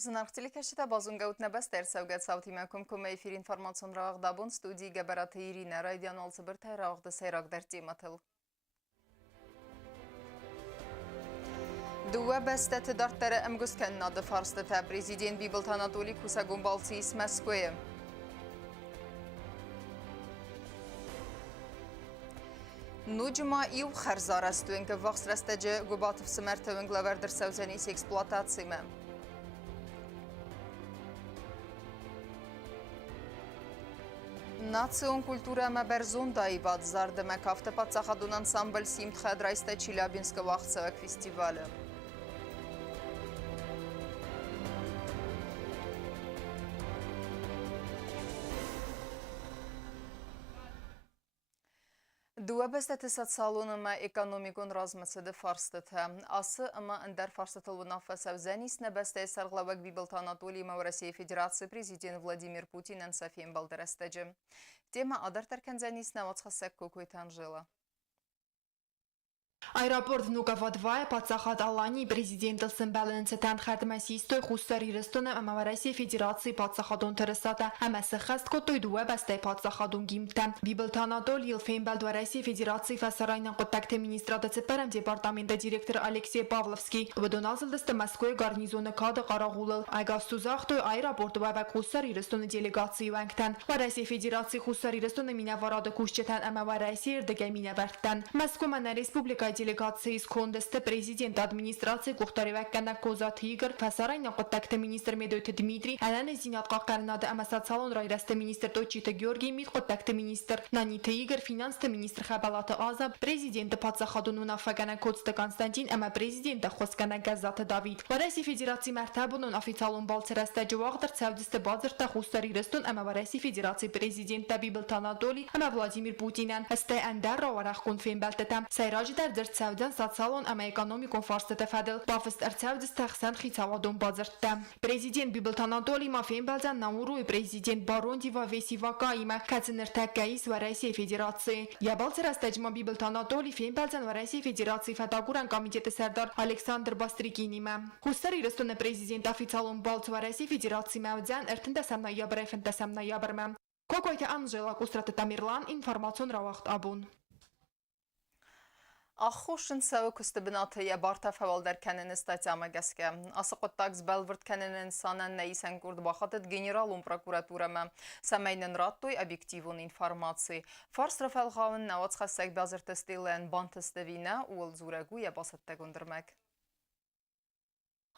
Զնարխցիլիքաշիտ բազունգաուտ նեբես տերսավգած սավթի մենքում կում էիֆիր ինվորմացիոն ռաղ դաբուն ստուդիի գաբարատը իրինը ռայդյան ոլցը բրթայ ռաղ դսայրաղ դերծի մատıl. Դուը բեստետ դարտերը ըմգուսկեն նադը ֆարստը Prezident Bibilt Anatoliy Kusagumbaltsis Moskvaya. Nujma iu xarzarastüenge vaxtrastece Gubatov Smerteving Laverder Sevzenis eksploatatsime. Նացիոն կուլտուրամը բերզոնդայի բադ զարդմեք ավտեպացախադուն անսամբլ սիմտ խադրայստե Չիլյաբինսկը վաղցավակ ֆիստիվալը. Դուաբեստետ սացալոնը էկոնոմիկոն ռազմացեդը ֆարստըթը. Асы ըմը ընդեր ֆարստըթլվուն աֆասավ զենիս նեբեստե սարղլավակ Bibilt Anatoliy России Федерации президент Владимир Путин and Софием Балдерестеджи. Тема адартаркен зенис навацхасек кукуйтан жила. Аэропорт Внуково-2 подсахат Алани президента Сэмбэлэнцэ Танхартмасистой Хустари Рестона России Федерации подсахадон Тересата Амасахаст Котой Дуэ Бастай подсахадон Гимтан Bibilt Anatoliy Феймбэлд России Федерации Фасарайна Коттакте министрата Цепарам департамента директор Алексей Павловский Водоназылдысты Москвы гарнизоны Кады Карагулыл Айгастузахтой аэропорт Вавак Хустари Рестона делегации Ванктан России Федерации Хустари Рестона Минаварада Кушчетан России Эрдеге Минаварттан Москва Республика делегации из Кондеста президент администрации Кухтареваккана Коза Тигр, Фасарайна Коттакта министр Медойте Дмитрий, Анана Зинят Какарнада Амасацалон Райраста министр Точита Георгий, Мид Коттакта министр Нанита Игр, финанста министр Хабалата Азаб, президента Пацахадунуна Фагана Коцта Константин, Ама президента Хоскана Газата Давид. России Федерации Мартабунун официалун Балцераста Джавагдер Цавдиста Базарта Хустари Рестун, Ама России Федерации президента Bibilt Anatoliy, Ама Владимир Путинан, Асте Андар Раварах Кунфенбалтетам, Сайраджи Цавдан социалон ама экономикон фарстата фадел бафст арцавдис тахсан хицавадон базарта. Президент Bibilt Anatoliy мафен балзан науру и президент Барондива Весивака има кацинертакаис в России Федерации. Ябалцерастаджма Bibilt Anatoliy фен балзан в России Федерации фатагуран комитета сардар Александр Бастрикинима. Хустари Рестона президент официалон балц в России Федерации мавдзан эртендасам ноябрь эфентасам ноябрь. Кокойте Анжела Кустрата Тамирлан информацион равахт абун. Ахушын сәуі күсті бінаты я барта фәвалдар кәнені статяма гәске. Асықыттағыз бәлвірт кәнінің санан нәйсен күрді бақатыд генералун прокуратурама. Сәмәйнін раттой объективун информации. Фарс рафәлғауын нәуатсқасек бәзір тестейлен бантысты вина уыл зурагу я басытты гөндірмәк.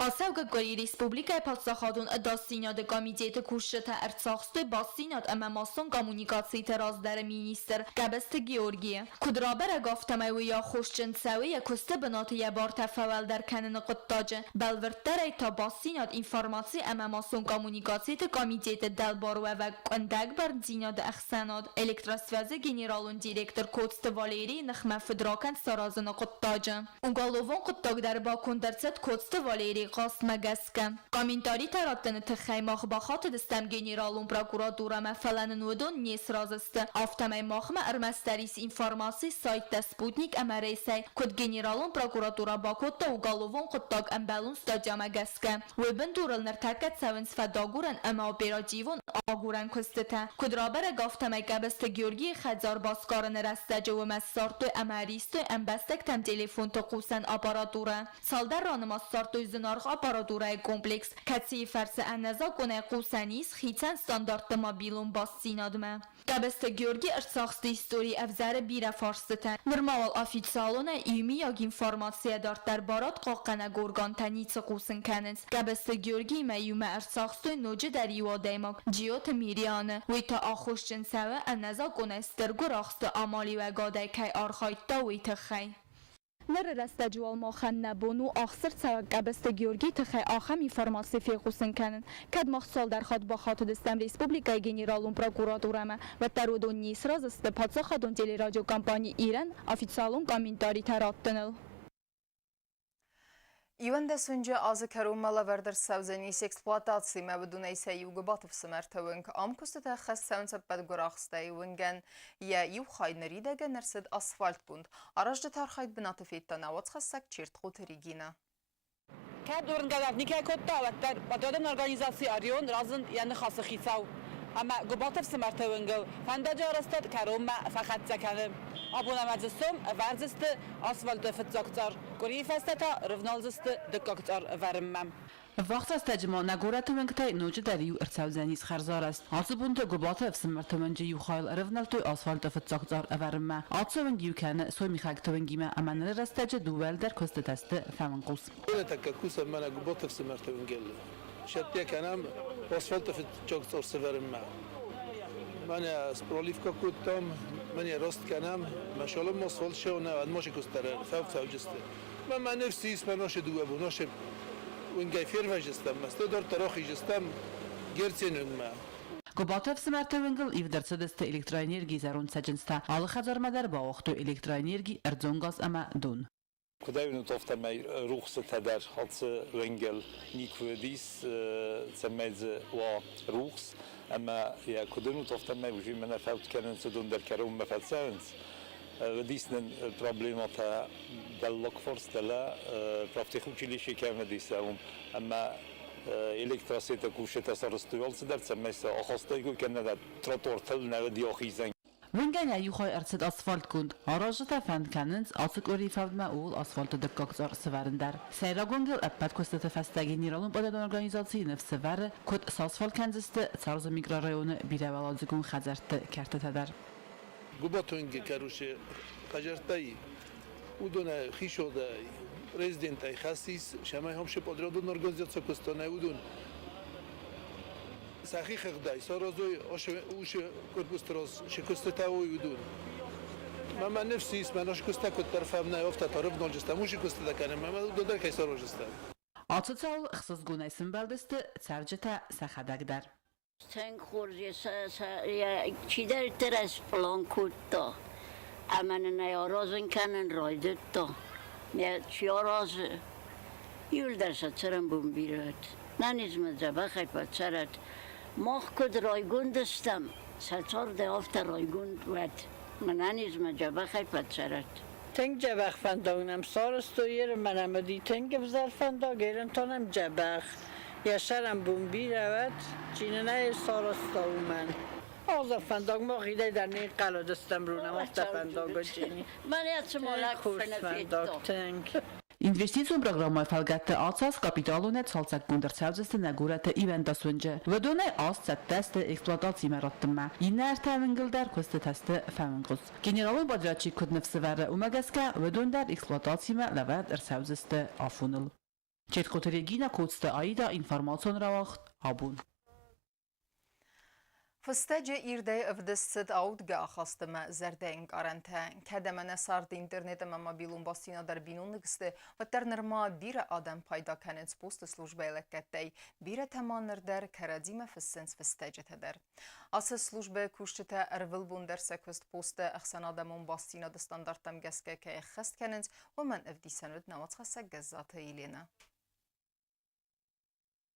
Ասավգը գորի Ռեսպուբլիկայ պատսախադուն դասինյադ կամիտետը կուշշտը արձախստը բասինյադ ամամասոն կոմունիկացիի տերազդարը մինիստր Կաբեստը Գեորգիը։ Կուդրաբերը գավտամայու յա խոշչնցավի յա կուստը բնատը յա բարթա ֆավալդար կաննը qıttaجı բալվրտար այ թա բասինյադ ինվորմացի ամամասոն կոմունիկացիի կամիտետը դալբարու və կնդակ բարձինյադ əxsanad elektrosvязы генералун директор Костը Վալերի նխմա ֆդրական սարազնը qıttaجı։ Ունգալովոն qıttagdar Բաքունդարցետ Կостը Վալերի Qasmagaska. Комментарий тараптаны тхай махбахаты дистам генералун прокуратура мәфәләнен удон не сразысты. Автомай махма армастарис информации сайта Спутник Амарейсай. Код генералун прокуратура Бакотта уголовон қыттаг әмбәлун стадиамагаска. Вебен турылнар таркат савын сфадагуран ама оперативон агуран костыта. Код рабара гафтамай Кабеста Георгий Хадзар баскарын растаджы و مسارتو Амаристо әмбәстек там телефон тоқусан аппаратура. Салдар ранымас сарто زنارخ аппаратурای کمپلکس کسی فرس انزا کنه قوسانیس خیتن ستاندارت مابیلون باسینادمه. Կաբեստը Գյորգի ըրցախստի իստորի əvzəri birə farsıtən. Նրմավալ աֆիցալոնը իմի յագ ինվորմացիա դարտար բարատ qoqqana գորգան տանիցը qusın kənins. Կաբեստը Գյորգի մəyումə ըրցախստոy նոջը դər իվադայմակ. Ջիոտ Miryanı. Vıyta axoş cinsəvə ənəza qonəstər quraqstı amali və qaday kəy arxaytda vıyta xəy. نر رستجوال ماخن نبونو آخسر سوق قبست گیورگی تخی آخم اینفورماسی فیقوسن کنن کد مخصال در خط با خاطر دستم ریسپوبلیکای گنرالون پروکوراتورمه و ترودون نیس راز است پاتسا خدون تلی رادیو کمپانی ایران افیسالون کامنتاری تراتنل Ивенде сүнже азы кәруммала вәрдір сәвзенис эксплуатации мәбудуна исә юғы батып сымәртәуінг. Амкусты тәхәс сәвін сәппәд ғырақстай өңген я ю хайныры дәге нәрсід асфальт бұнд. Аражды тархайд бінаты фейттана ватсқасак черт құты Регина. Kadorun gadaf nikah kotta ve dönem organizasyon arıyorsun razın yani khası khitsav ama gobataf smartwingel fandaca arastat karoma fakat zakanem abone meclisum varzist asfalt fıtzaktar gorifestata rivnalzist dikaktar vermem وقت تجمع نگورت منکتای نوج دریو ارتوزنیز خرزار است. آسبون تو گبات افسمرت منجی یو خایل رفنل تو آسفالت فتزاکزار اورما. آسبون گیو کنه سوی میخک توینگی ما امان رستج دوال در کست تست فمنقوس. أنا تكاكوس أنا قبضت في سمرت ونقل شتى كلام أسفلت في جوكتور سفر ما أنا سبروليف كوكوتام من راست كلام ما شاء الله ما أسفلت شو أنا ماشي كسترر فاو جسته ما نفسي اسمه ناش دواب وناش ونجاي فير فجستم مستدار تراخي جستم جرتين ما گبات افسمرت ونگل ایو در صدست الکترانیرگی زرون سجنستا. آل خزار مدر با وقت الکترانیرگی ارزونگاز اما دون. Kudavinu tofta mei ruchse teder hatse wengel nikvedis zemeze wa ruchs ama ja kudavinu tofta mei vujim mena felt kennen se doen der karom me felsens we disnen problemata del lokfors dela praftig uchilische kemen disum ama elektrasite kusheta sarstuol se der zemese achostego kennen dat trotortel na diochizen ونگن یوخای ارتد آسفالت کند. آراجت فند کننز آسک اوری فلد معول آسفالت دکاکزار سوارندر. سیرا گونگل اپت کستت فستگی نیرالون بدن ارگانیزاسی نفس سوار کد ساسفالت کنزست سارز میگراریون بیروالازگون خزرت کرت تدر. قبضت ونجي كاروش خجرتاي ودون خيشو داي ريزيدنت اي خاسيس شماي هم شي بودرودون اورغانيزاسيون كوستوناي ودون ساخي خداي سارازوي اوش كوربوستروس شكستتاوي ودون ما نفسي اسمه ناش كستا كنت طرفنا يافتا طرف نولجستا موش كستا كان ما دودر كيسار وجستا آتوتال خصوص گونه سنبالدست سرجتا سخدگدر. Sen kurje ya çider teres plan kutta. Aman ne yarazın kanen raydetta. Me çiyaraz yul derse çeren bombirat. Naniz me zaba khaypat çarat. Mach kod raygundestam. Saçar de after raygund vet. Naniz me zaba khaypat çarat. Tänk jabach fandagnam sarstoyer manam di tänk vzar fandageran tanam jabach. Yaşarım bombi evet. Çin'e sarstauman. Ağzı fandag mağide der ne kalodestem runa mafta fandag Çin'i. Man yatsım olak fandag tänk. Investicijon programma falgatte atsas kapitalunet salsak gundar savzeste nagurate iventa sunje. Vedone asset teste eksploatacji merattma. Iner tavingildar koste teste famingus. Generalun badrachi kudnefsevare umagaska vedondar eksploatacji ma lavad savzeste afunul. Çetkoteregina kodste aida informasyon ravaxt abun. Fıstece irde övdüstsed audga xastımı zerdeyn qarantən. Kədəmənə sardı internetəmə mobilun basina dar binun nıqıstı və tərnirma bir adam payda kənəc posta slujba elekəttəy. Bir təmanır der kərədimə fıssens fıstece tədər. Ası slujba kuşçıta ərvil bundər səköst posta əxsən adamın basina da standartam gəskə kəyə xəst kənəc və mən övdisənöd navatsxasa gəzzatı ilena.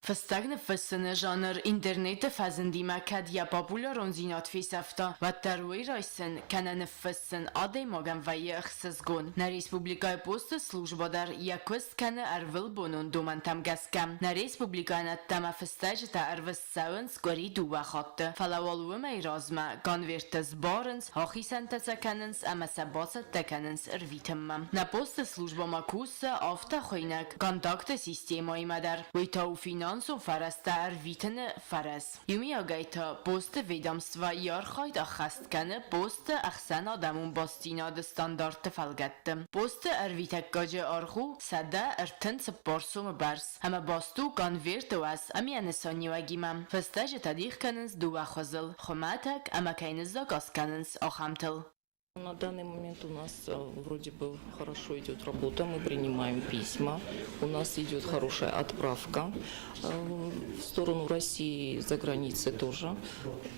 Festagna fessene жанр интернета фазендима кадия популярон зинат фисафта ва таруи райсен канан фессен адей моган ва яхсызгон на республикай поста служба дар якост кана арвил бонун думантам гаскам на республикана тама фестажта арвис саун скори дуа хатта фалавалу мейразма конвертес баренс хахисантаса каненс ама сабаса таканенс рвитамма на поста служба макуса афта khoinak контакта система имадар витау Finanzo farastar vitene faras. Yumi agayta post vedamstva yarkhayda khastkane post axsan adamun bastinad standart falgatte. Post ervitakkaje arxu sada erten sportsum bars. Ama bastu convert was amiane sonivagimam. Festaj tadikh kanens duwa khazl. Khomatak ama kaynizda gaskanens axamtel. На данный момент у нас вроде бы хорошо идет работа, мы принимаем письма, у нас идет хорошая отправка в сторону России, за границей тоже,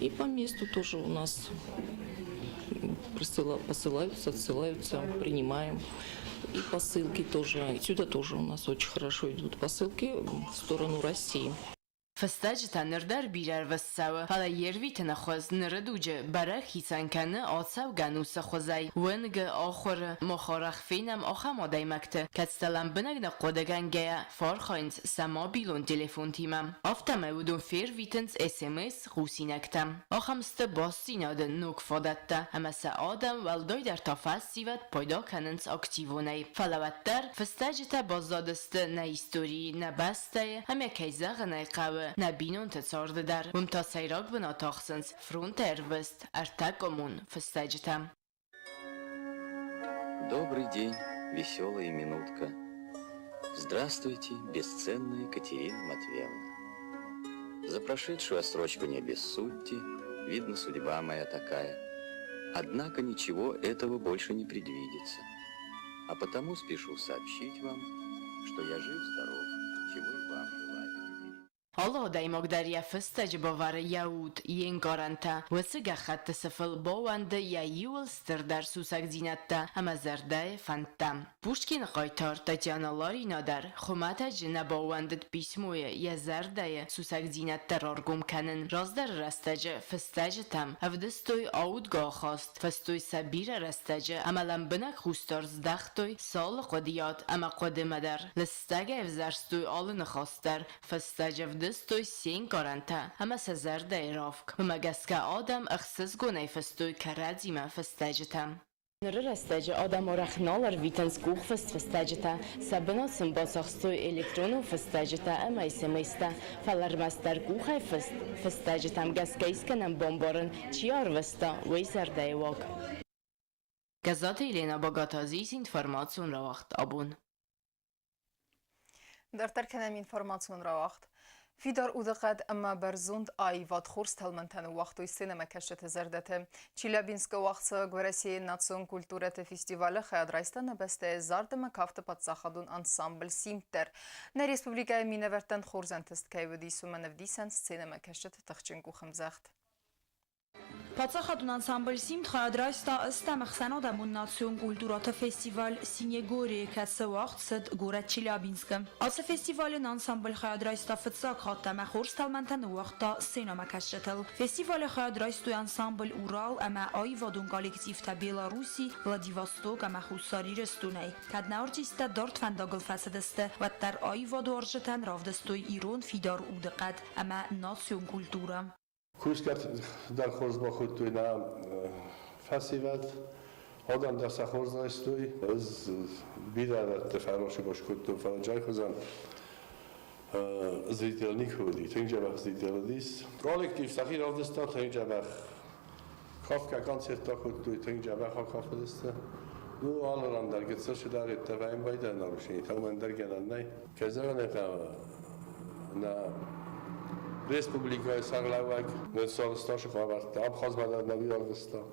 и по месту тоже у нас посылаются, отсылаются, принимаем. И посылки тоже, сюда тоже у нас очень хорошо идут посылки в сторону России. Festecita nırdar birer vessawe, hala yervit naxoz nırduce, barek hisankane atsav ganusa xozay, wenge akhor mokharax finam akham adaymakte, katstalam benagna qodegange, farkhains sama bilon telefon timam. Aftame udun fer vitens SMS rusinaktam. Akhamste bassinad nuk fadatta, ama sa adam valdoy der tafas sivat payda kanens aktivonay. Falavattar festecita bazadeste na histori na baste, هم کیزاق نیقه نبینون تصارد در ممتا سیراک بنا تاخسنس فرونت ارвест артакомун фестеджитам. Добрый день, веселая минутка. Здравствуйте, бесценная Катерина Матвеевна. За прошедшую отсрочку не обессудьте, видно, судьба моя такая. Однако ничего этого больше не предвидится. А потому спешу сообщить вам, что я жив-здоров, чего и вам желаю. الله دایماگ در یه فستج باور یهود ین گارنتا و سگه خط سفل باوند یا یولستر در سوسک زینتا همه زرده فنتم. پوشکین قایتار تاتیانا لاری نادر خماتا جنه باوندت بیسموی یا زرده سوسک زینتا رارگم کنن رازدر رستج فستج تم افدستوی آودگاه خواست فستوی سبیر رستج عملا بنک خوستار زدختوی سال قدیات اما قدمه در لستگ افزرستوی آلن خواستر فستج افدستوی سین کارنتا همه سزرده ایرافک و مگسکه آدم اخصص گونه فستوی کرادیمه فستجتم. Rastece adam oraxnalar vitens kuch festecita sabena symbosaxstoy elektrono festecita ama SMS-ta falarmaster kuchai festecitam gaskaiskanam bomboren chiarvesta weisardevok. Gazete Elena Bogatazis information rawacht abun. در ترکنم اینفورماسیون را وقت فیدار اودقد اما برزوند آیواد خورست هلمنتن وقتوی سینما کشت زردته چیلابینسک وقت گورسی ناتسون کلتورت فستیوال خیاد رایستان بسته زاردم کافت پاتساخدون انسامبل سیمتر نه ریسپوبلیکای مینورتن خورزنتست که ودیسو منفدیسن سینما کشت تخچنگو خمزخت. Պատսախադուն անսամբլ սիմտ խայադրայստա ըստա մխսանադամուն նացիոն կուլտուրատը ֆեստիվալ սինեգորի կացը վաղցըդ գորատ Չիլյաբինսկը։ Ասը ֆեստիվալն անսամբլ խայադրայստա ֆծակ հատամա խորստալմանտան ուղղտա սենոմա կաշտել։ Ֆեստիվալը խայադրայստույ անսամբլ Ուրալ ամա այվադուն կոլեկտիվ տա Բելարուսի Վլադիվոստոկ ամա խուսարի ռստունայ։ Կադնաորտիստա դորտ ֆանդագլ ֆասադստը վատտար այվադու արժտան ռավդստույ իրոն ֆիդար ուդقد ամա նացիոն կուլտուրա։ کوشکت در خورز با خود توی نام فسیوت آدم در سخورز نشتوی از بیدارت فراش باش کد تو فرنجای خوزن زیتیل نیکودی تو اینجا بخ زیتیل دیست کالکتیف سخیر آفدستا تو اینجا بخ کاف که کانسرت تا خود توی تو اینجا بخ کاف دسته دو آلران در گتسر شده در اتفاقیم باید نروشنی تا من در گلن نی که زمان نه Respublikای سرلوک نسالستاش خواهد آبخاز بدن نوی آرگستا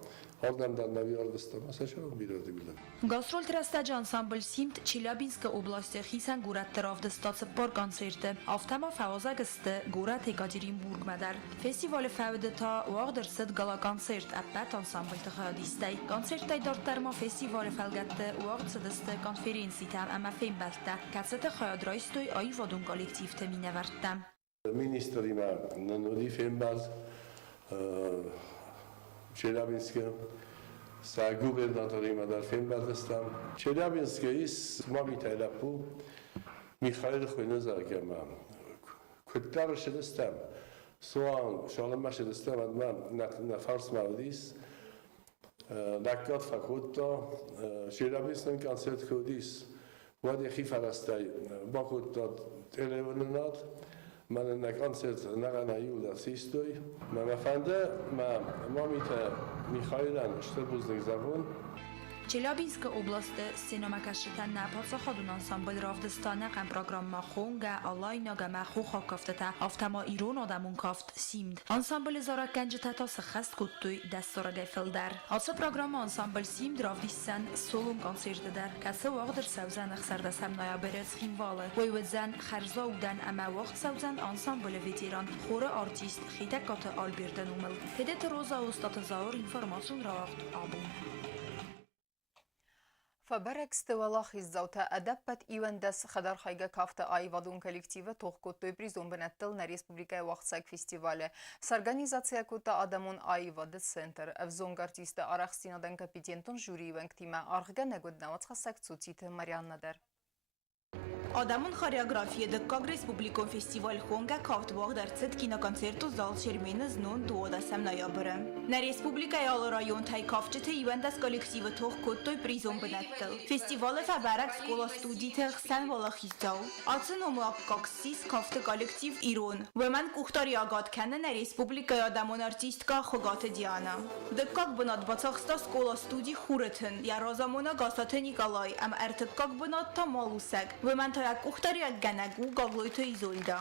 آدم در نوی آرگستا مثلا شو بیرودی بیلم. Գաստրոլ տրաստաջ անսամբլ Սիմտ Չիլյաբինսկը օբլաստի խիսան գուրատ տրավդը ստացպոր կոնցերտը ավտամա ֆավոզագստը գուրատ Եկատերինբուրգ մադար ֆեստիվալը ֆավդը թա ուաղդրսդ գալա կոնցերտ ապատ անսամբլ տխադիստայ կոնցերտայ դորտարմա ֆեստիվալը ֆալգատը ուաղդսդստը կոնֆերենսի թամ ամա ֆեյմբալտա կացետը խայադրայստոյ այվադուն կոլեկտիվ թեմինավարտա Ministeri ma nudi filmbaz Çelabinski sa gubernatori ma dar filmbaz istam Çelabinski is mami telapu Mikhail Khoynazar ma kutlar şedistem soğan şalım ma şedistem adma na fars mavdis Dakkat fakutta Çelabinski'nin konsert kodis Vadi khifarastay bakutta telefonunat من نکنسرت نگاه نیولا سیستوی من مفنده ما میخوایدن اشتر بوزنگ زبون Չելյաբինսկը օբլաստը սինոմակաշտան նապացախադուն անսամբլ ռավդստանը կան պրոգրամմա խոնգա ալայնա գամա խոխակավտտա ավտամա իրոն ադամուն կավտ սիմդ անսամբլը զորական ջտատասը խաստ կուտույ դասորագայ ֆելդար ասը պրոգրամմա անսամբլ սիմդ ռավդիսան սոլուն կոնցերտը դար կասը վաղդր սավզան ախսարդասամ նոյաբերեց խինվալը ոյվեդզան խարզա ուդան ամա վաղդ սավզան անսամբլը վետիրան խորը արտիստ խիտակատը ալբերտն ումել հետետ ռոզա ոստատը զավոր ինվորմացուն ռավաղդ աբուն فبرك استوالخ الزوتا أدبت إيواندس خدر خيجا كافتا أيوادون كولكتيفة توخكوتو بريزون بنتل نا ريسبوبليكا وقتساك فيستيفالي سارغانيزاتسيا كوتا أدمون أيواد سنتر أفزون غارتيستا أرخسينا دن كابيتينتون جوري وانكتيما أرخجا نگودنا واتخساك تسوتيت مريان ندر Adamın xoreografiya Dëkkag Respublikon Festival Xonga Kaftbog در цет киноконцерту зал Шермены знун 27 ноября. На Республикай Алы район тай кафчыты ивендас коллективы тох коттой призон бенеттел. Фестивалы фабарак скола студийтер хсан волахизау. Ацын омуак каксис кафты коллектив Ирон. Вемен кухтари агат кенне на Республикай Адамон артистка Хогаты Диана. Дëkkаг бенат бацахста скола студи Хурытын. Я Розамона Гасаты Николай. Ам эртëkkаг бенат Тамалусек. Вемен як ухтарі генегу гаглойто Ізольда.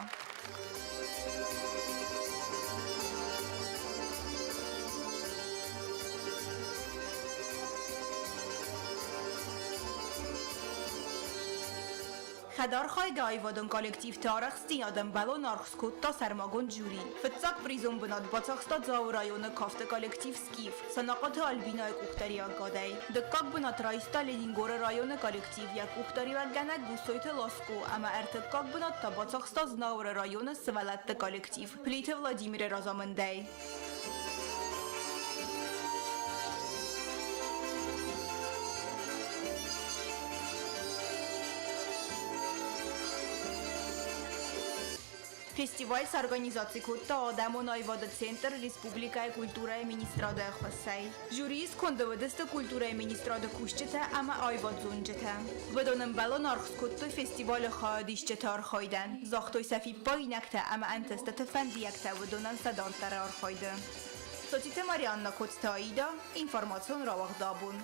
خدار خواهد آیوادن کالکتیف تارخ ستیادن بلو نارخسکوت تا سرماگون جوری. فتساک پریزون بناد باتاخستاد زاو رایون کافت کالکتیف سکیف. سناقات آلبینای کوختاری آگادای. دکاک بناد رایستا لینگور رایون کالکتیف یا کوختاری و گنگ گوستویت لاسکو. اما ارتکاک بناد تا باتاخستاد زاور رایون سوالت کالکتیف. پلیت ولادیمیر رازامندای. Фестиваль с организацией Кутта Адамон Айвада Центр Республика и культура и министрада Хосей. Жюри с кондоводеста культура и министрада Кушчета, ама Айвад Зунчета. بدونم بالون أرخص كتو فستیوال خادیش چطور خایدن. زاختوی سفی پای نکته اما انتست تفندیکته بدونن صدان ترار خایده. سوتیت ماریاننا کتتا ایدا اینفورماسیون را وقت دابون.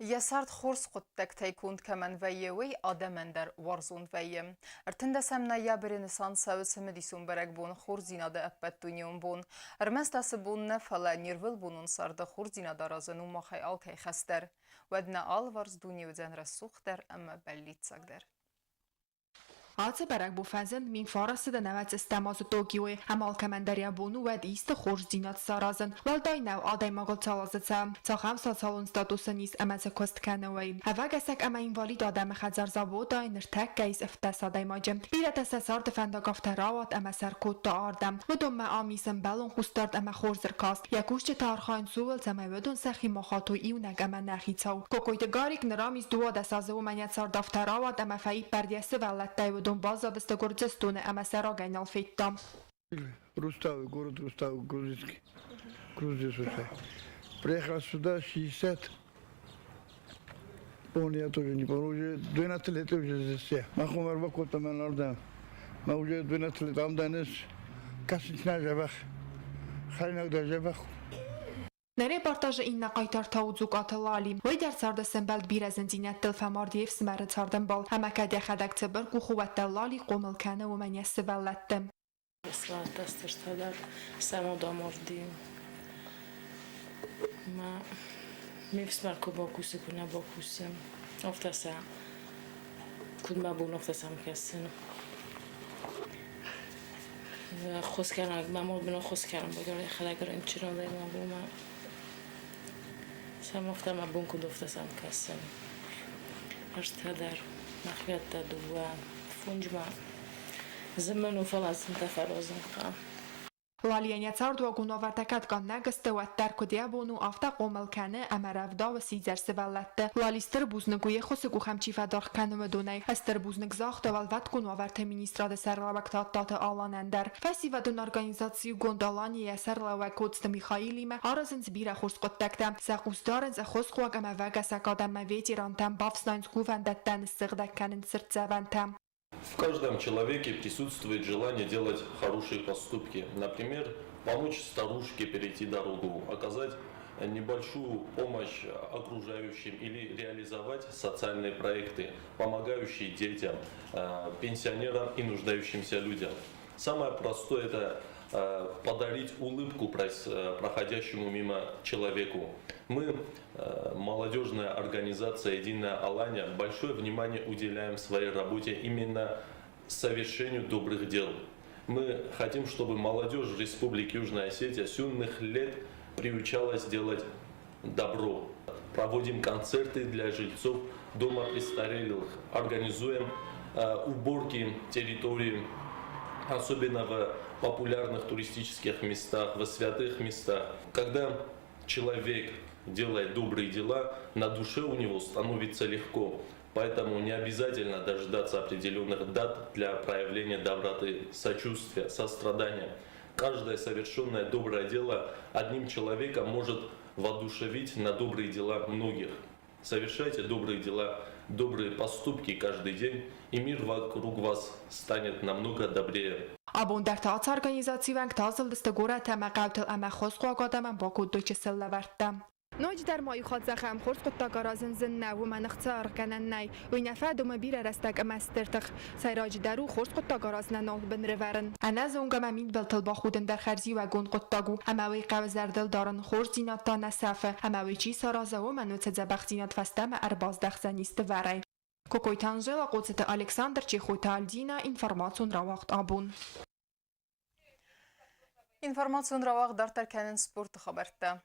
يسارد خورس قدك تيكون كمان فيوي آدمن در وارزون فيم. ارتند سمنا يابر نسان ساوس مديسون برك بون خورزينا دا أبت دنيون بون. ارمست اسبون نفلا نيرول بونون سارد خورزينا دا رازنو مخي آل كي خستر. ودنا آل وارز دنيو دن رسوخ در اما بليت ساقدر. Ace berek bu fezend min farası da nevet istemazı Tokyo'y amal kemenderiya bunu ve iste hoş zinat sarazın. Valdai nev aday magal çalazıca. Çaxam salon statusu nis emeze kost kenewey. Hava gesek ama invalid adam xazar zavoda nir tek geis iftes aday macem. Bire tesesar defenda gafterawat ama serkot da ardem. ودون ما آمیسن بلون خوستارد اما خورزر کاست. یکوشت تارخان سوول زمه ودون سخی مخاطو ایو نگم نخیتاو. کوکویتگاریک نرامیز دو دسازه و منیت سار دفتراوات اما فایب بردیسه ولت دایو دون база вста гордзестуне ама сарогайнал фиттам. Руставы, город Руставы, грузинский. Грузия, слушай. Приехал сюда 60. Помню, я тоже не помню. Уже 12 лет уже здесь я. Махумар Бакота Менардам. Мы уже 12 лет там данес. Касична жабах. Хайнак да жабах. Nere partajı inna qaytar tavuzuk atılalim. Ve der sarda sembeld bir azendiniyet telfamardiyef smerit sardan bal. Hama kadi xadak tıbır kuxuvat dallali qomelkane ve men yesivellettim. Svātas tādā samodamordīju. Mi всмар ко бокусе, ко на бокусе. Офтаса. Куд ма бун офтасам кесен. خوسکرم مامور بنا خوسکرم بگم خلاقرن چرا دارم بوما سامفتم ابون کدوفته سام کسم اشتدار مخیات دوا فونجما زمانو فلاسن تفرزن قام Laliyenya çardwa gunovartakat kan negste و ترکدیا بونو آفتا قومل کنه امرافدا و سیزر سوالته لالیستر بوزنگوی خود گو همچی فدار کنم دونای استر بوزنگ زاخت والوت گنوارت مینیستراد سرلاوکتات دات آلانندر فسی و دون ارگانیزاسی گندالانی سرلاوکوتست میخائیلیم آرزن زبیر خورس قدکتم سخوزدارن زخوز قوگ اما وگس اکادم ویتیرانتم بافسناینز گووندتن استغدک کنن سرتزوانتم В каждом человеке присутствует желание делать хорошие поступки. Например, помочь старушке перейти дорогу, оказать небольшую помощь окружающим или реализовать социальные проекты, помогающие детям, пенсионерам и нуждающимся людям. Самое простое – это подарить улыбку проходящему мимо человеку. Мы, молодежная организация «Единая Алания», большое внимание уделяем в своей работе именно совершению добрых дел. Мы хотим, чтобы молодежь Республики Южная Осетия с юных лет приучалась делать добро. проводим концерты для жильцов дома престарелых, организуем уборки территории, особенно в популярных туристических местах, в святых местах. Когда человек делает добрые дела, на душе у него становится легко. Поэтому не обязательно дождаться определенных дат для проявления доброты, сочувствия, сострадания. Каждое совершенное доброе дело одним человеком может воодушевить на добрые дела многих. Совершайте добрые дела, добрые поступки каждый день, и мир вокруг вас станет намного добрее. Abondertaats organizációnk tázol ezt a górát emelkáltal emelhozqoagadam bakó döcseszel vertem. نوج در مای خود زخم خورد قد تقرازن زنه و من اختار کنن نی و نفاد و مبیر رستق مسترتخ سیراج درو خورد قد تقرازن نال بن رورن انا زونگم امید بلتل با خودن در خرزی و گون قد تگو اماوی قو زردل دارن خورد زینات تا نصفه اماوی چی سارازه و منو تزبخ زینات فستم ارباز دخزنیست وری کوکوی تانجل قدست الکساندر چیخوی تالدینا інформацун равақт абун İnformatsion ravaq dartarkanin sport xabarda.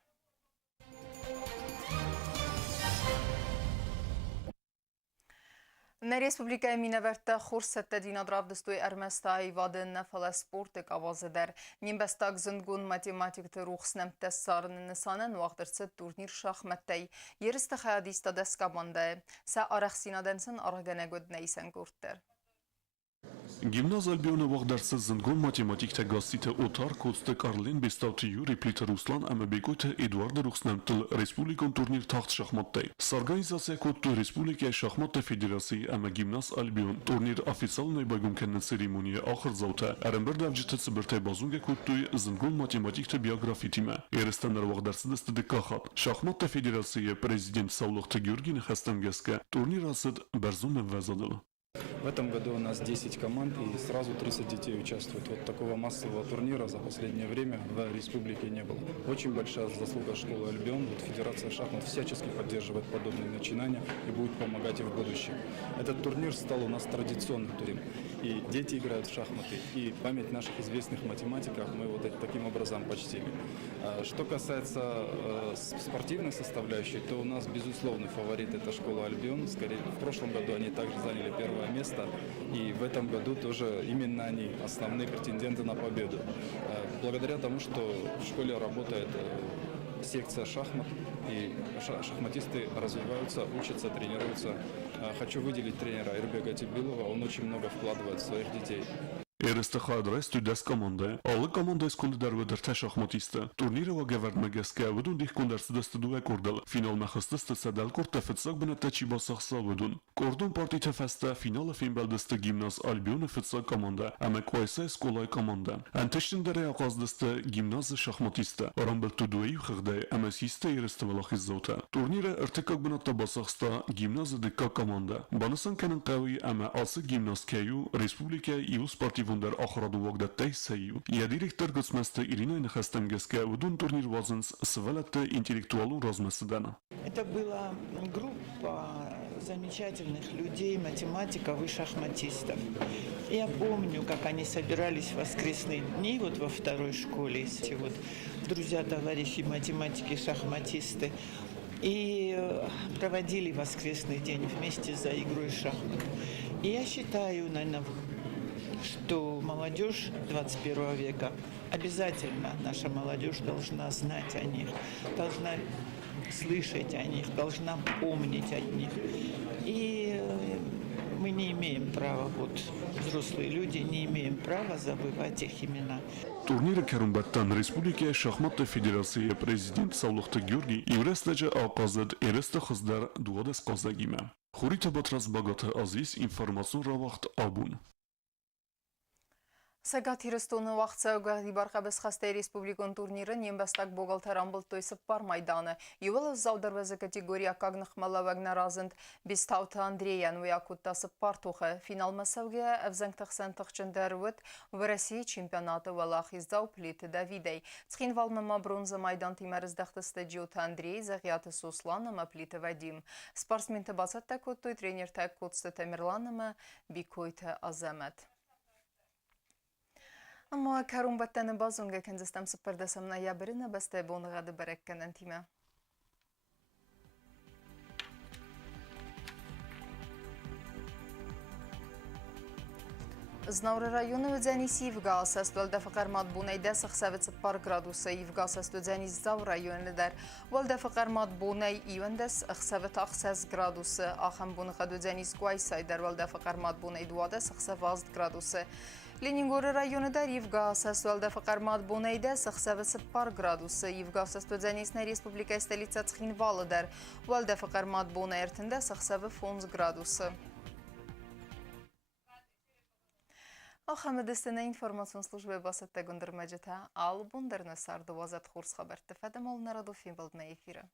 На республика Минаверта хурсетте динадрав дестуй Эрместа и ваден нефала спортик авазедер. Нимбестак зынгун математикты рухснем тессарын несанен вақтырцы турнир шахматтay. Ерісті хайадиста дескабанды. Са арахсинаденсен арагенегод нейсен гурттер. Gimnaz Albiona vaqdarsa zindgon matematikte gazetite otar koste Karlin bestavti Yuri Plita Ruslan ama bekote Eduard Ruxnemtil Respublikon turnir taxt şahmattay. Sarganizasiya kottu Respublika Şahmat Federasyası ama Gimnaz Albion turnir ofisial neybagum kennen seremoniye ahir zavta. Erenber davcite sibirtay bazunga kottu zindgon matematikte biografitime. Erestaner vaqdarsa deste dekahat. Şahmat Federasyası prezident Savlıqta Georgin Xastamgeska turnir asad berzun vezadil. В этом году у нас 10 команд и сразу 30 детей участвуют. Вот такого массового турнира за последнее время в республике не было. Очень большая заслуга школы Альбион. Вот Федерация шахмат всячески поддерживает подобные начинания и будет помогать и в будущем. Этот турнир стал у нас традиционным турниром. И дети играют в шахматы, и память наших известных математиков мы вот таким образом почтили. Что касается спортивной составляющей, то у нас безусловный фаворит это школа Альбион. Скорее, в прошлом году они также заняли первое место, и в этом году тоже именно они основные претенденты на победу. Благодаря тому, что в школе работает секция шахмат, и шахматисты развиваются, учатся, тренируются. Хочу выделить тренера Ирбека Тибилова, он очень много вкладывает в своих детей. Ereste adres des komanda. Alle komanda skunde der ta şahmatiste. Turnire ve geverdmegeske vedun dik kunders deste duve kordel. Final mexsteste sedel kort tefetsak bene teçi basaksa vedun. Kordon parti tefeste final finbel deste gimnaz Albion fetsak komanda. Ama koysa skolay komanda. Anteştin dere yaqaz deste gimnaz şahmatiste. Arambel tuduyi xigde ama siste ereste velaxiz zota. Turnire irtikak bene tabasaksta gimnaz dikka komanda. Banasan kanen qawi ama ası gimnaz kayu Respublika Ius Parti در آخراد وقت تایسیو یا دیرکتر گسمسته ایرina نخستمگسکه ودون турнир вазенс свалете интеллектуалу размесдана. Это была группа замечательных людей, математиков и шахматистов. Я помню, как они собирались в воскресные дни вот во второй школе, эти вот друзья, товарищи, математики, шахматисты, и проводили воскресный день вместе за игрой в шахматы. И я считаю, наверное, что молодежь 21 века, обязательно наша молодежь должна знать о них, должна слышать о них, должна помнить о них. И мы не имеем права, вот взрослые люди не имеем права забывать их имена. Turnir Kerumbattan Respublika Şahmat Federasyası Prezident Savlıqta Georgi İvrestece aqazed ereste xızdar duades qazagime. Xurita batraz bagata aziz informasyon ravaqt abun. Сагат Хирстоны вақытсауға Дибарқа Бесхастай Республикон турниры нембастак Боғалтар Амбылтойсы пар майданы. Евелі заударвазы категория қағнық малавагна разынд Бестауты Андреян уякуттасы пар тұқы. Финал мәсауға әвзәңтіқсен тұқчындар өт в России чемпионаты валақ издау плеті Давидей. Цхин валмыма бронза майдан тимәріздіқті стадиоты Андрей, Зағияты Сусланымы плеті Вадим. Спортсменті басатта көттой тренер тәк көтсті Тамерланымы бикойты Азамет. Ama Karumbattanı bazonga kenzistem süperdesem na yabirine beste bonuğadı berekkenen time. Znavre rayonu Ödzenisi Yivgasest vəldə fəqər madbuneydə 67 gradusa Yivgasest Ödzeniz zav rayonidər. Vəldə fəqər madbuney İvəndes 68 gradusu Axəm bunıqad Ödzeniz Guaysaydər vəldə fəqər madbuney duada 68 gradusu. Leningori rayonida Yivgasest vəldə fəqər madbuneydə 68 gradusu Yivgasest Ödzenisnə Respublika stolica Txinvalıdər vəldə fəqər madbuney ertində 68 gradusu. Axamedistene informasyon службы басытта гүндірмәжеті алып бұндырны сарды вазат құрс қабарты фәдім ол народу фин білдіне ефирі.